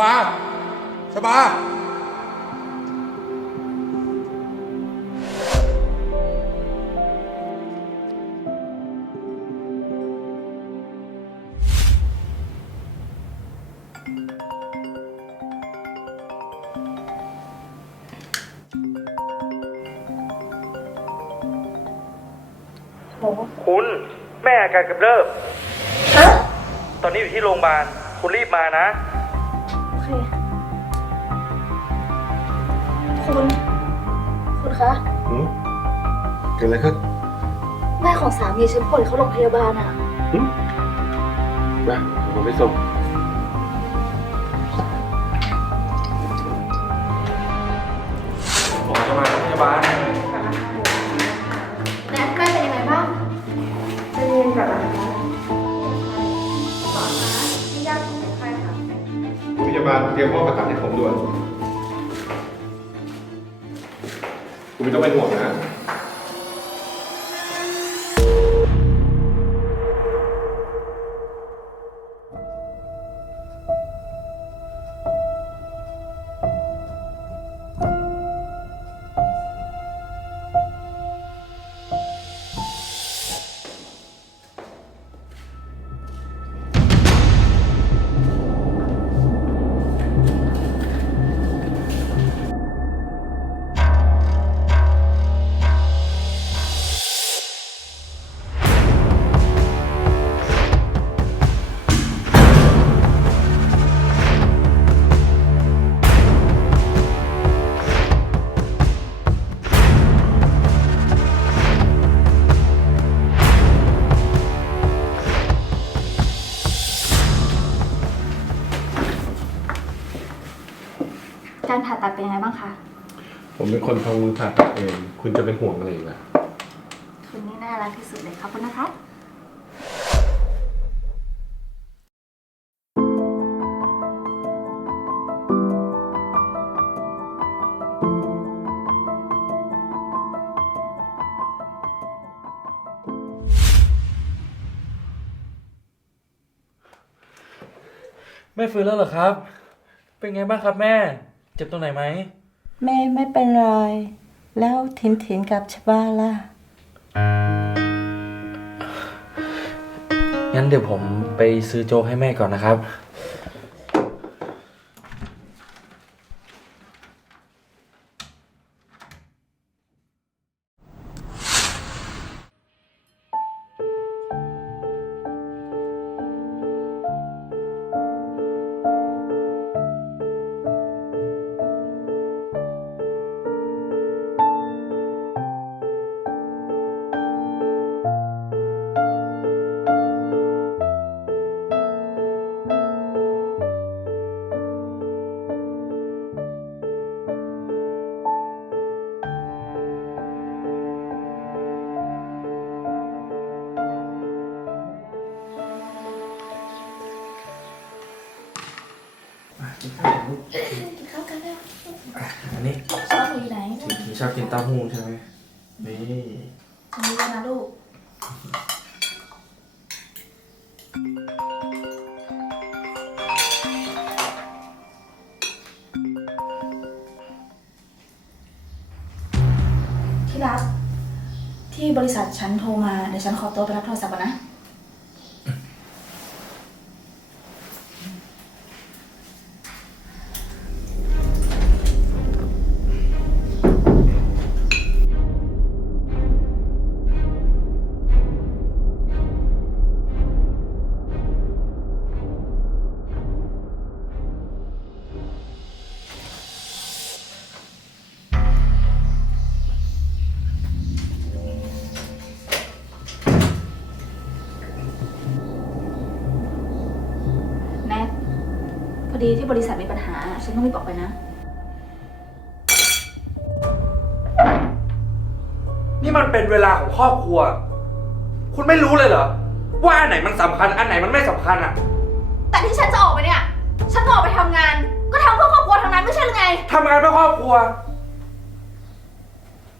บาชบาคุณแม่อาการกำเริบ ฮะ ตอนนี้อยู่ที่โรงพยาบาล คุณรีบมานะ คุณคะหืมเกิดอะไรขึ้นแม่ของสามีฉันป่วยเข้าโรงพยาบาลอะมาผมไปส่ง ผมจะมาโรงพยาบาลแนทแม่เป็นยังไงบ้างจะเรียนกับอะไรคะสอนนะที่ญาติของคนไข้ค่ะพยาบาลเตรียมห้องผ่าตัดให้ผมด่วน ไม่ต้องเป็นห่วงนะ ผ่าตัดเป็นยังไงบ้างคะ ผมเป็นคนทำมือผ่าตัดเอง คุณจะเป็นห่วงอะไรอีกล่ะ คุณนี่น่ารักที่สุดเลยขอบคุณนะคะ แม่ฟื้นแล้วเหรอครับ เป็นไงบ้างครับแม่ เจ็บตรงไหนไหมแม่ไม่เป็นไร แล้วถินถินกับชบาล่ะ งั้นเดี๋ยวผมไปซื้อโจ๊กให้แม่ก่อนนะครับ กินข้าวกันแล้วอันนี้ชอบอยู่ไหนทีทีชอบกินเต้าหู้ใช่ไหมนี่ฉันรู้แล้วนะลูกที่รักที่บริษัทฉันโทรมาเดี๋ยวฉันขอตัวไปรับโทรศัพท์ก่อนนะ ดีที่บริษัทมีปัญหา ฉันต้องรีบออกไปนะ นี่มันเป็นเวลาของครอบครัว คุณไม่รู้เลยเหรอ ว่าอันไหนมันสำคัญ อันไหนมันไม่สำคัญอะแต่ที่ฉันจะออกไปเนี่ย ฉันออกไปทำงาน ก็ทำเพื่อครอบครัวทั้งนั้นไม่ใช่หรือไง ทำงานเพื่อครอบครัว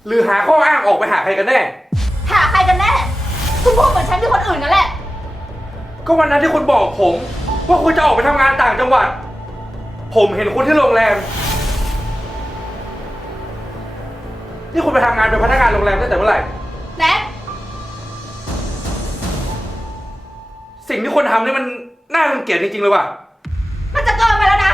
หรือหาข้ออ้างออกไปหาใครกันแน่ หาใครกันแน่ คุณพูดเหมือนฉันเป็นคนอื่นกันแหละ ก็วันนั้นที่คุณบอกผม ว่าคุณจะออกไปทำงานต่างจังหวัด ผมเห็นคุณที่โรงแรม นี่คุณไปทำงานเป็นพนักงานโรงแรมตั้งแต่เมื่อไหร่ แน็กสิ่งที่คุณทำนี่มันน่ารังเกียจจริงๆเลยว่ะ มันจะเกินไปแล้วนะ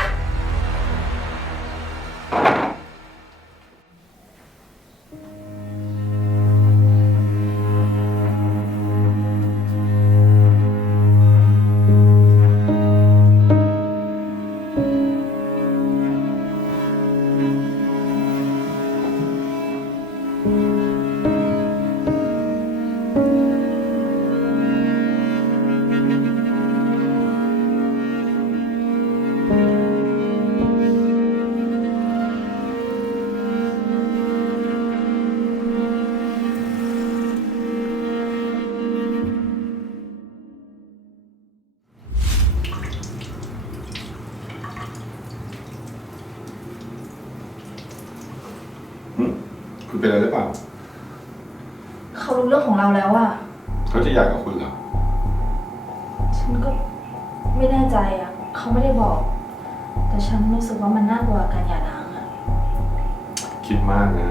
คุณเป็นอะไรหรือเปล่า เขารู้เรื่องของเราแล้วอะเขาจะอยากกับคุณเหรอ ฉันก็ไม่แน่ใจอะเขาไม่ได้บอก แต่ฉันรู้สึกว่ามันน่ากลัวการหย่าร้างอะ คิดมากนะ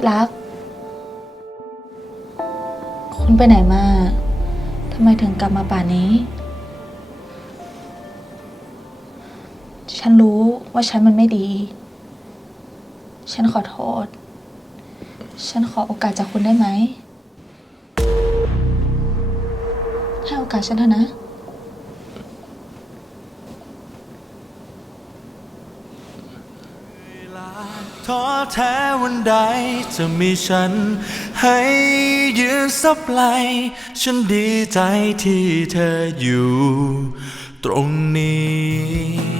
ที่รัก คุณไปไหนมาทำไมถึงกลับมาป่านนี้ ฉันรู้ว่าฉันมันไม่ดี ฉันขอโทษ ฉันขอโอกาสจากคุณได้ไหม ให้โอกาสฉันเถอะนะ ท้ อแท้วันใดจะมีฉัน ให้ยืนซับไหลฉันดีใจที่เธออยู่ ตรงนี้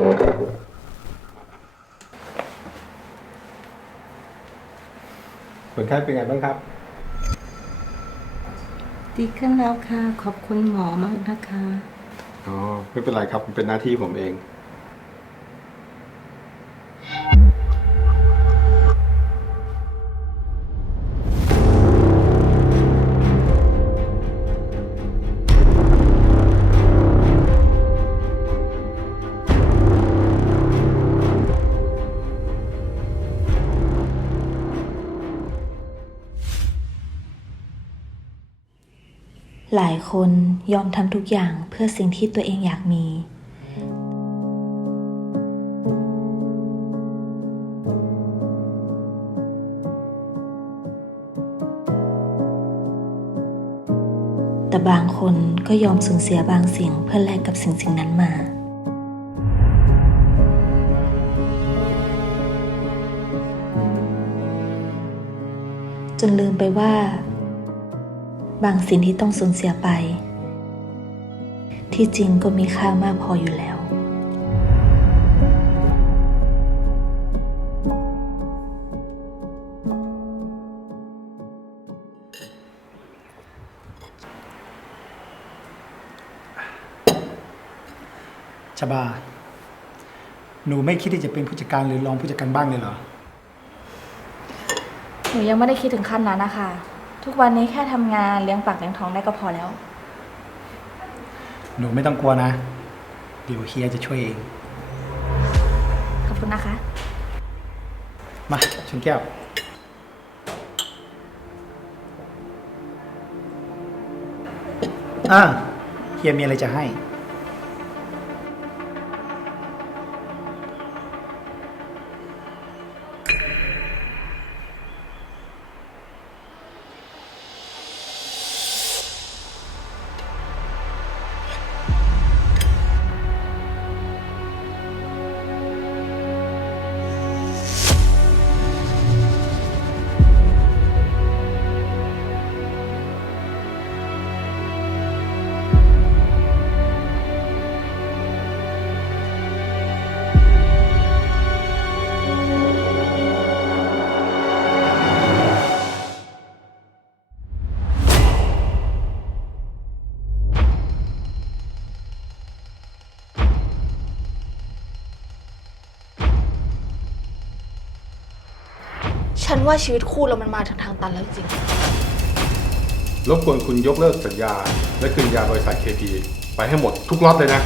คนไข้เป็นไงบ้างครับ ดีขึ้นแล้วค่ะ ขอบคุณหมอมากนะคะ อ๋อ ไม่เป็นไรครับมันเป็นหน้าที่ผมเอง หลายคนยอมทำทุกอย่างเพื่อสิ่งที่ตัวเองอยากมี แต่บางคนก็ยอมสูญเสียบางสิ่งเพื่อแลกกับสิ่งสิ่งนั้นมาจนลืมไปว่า บางสิ่งที่ต้องสูญเสียไป ที่จริงก็มีค่ามากพออยู่แล้ว ชบา หนูไม่คิดที่จะเป็นผู้จัดการหรือรองผู้จัดการบ้างเลยเหรอ หนูยังไม่ได้คิดถึงขั้นนั้นนะคะ ทุกวันนี้แค่ทำงานเลี้ยงปากเลี้ยงท้องได้ก็พอแล้ว หนูไม่ต้องกลัวนะ เดี๋ยวเฮียจะช่วยเอง ขอบคุณนะคะ มาชนแก้ว อ่าเฮียมีอะไรจะให้ ฉันว่าชีวิตคู่เรามันมาทางทางตันแล้วจริง รบกวนคุณยกเลิกสัญญา และคืนยาบริษัท KP ไปให้หมดทุกล็อตเลยนะ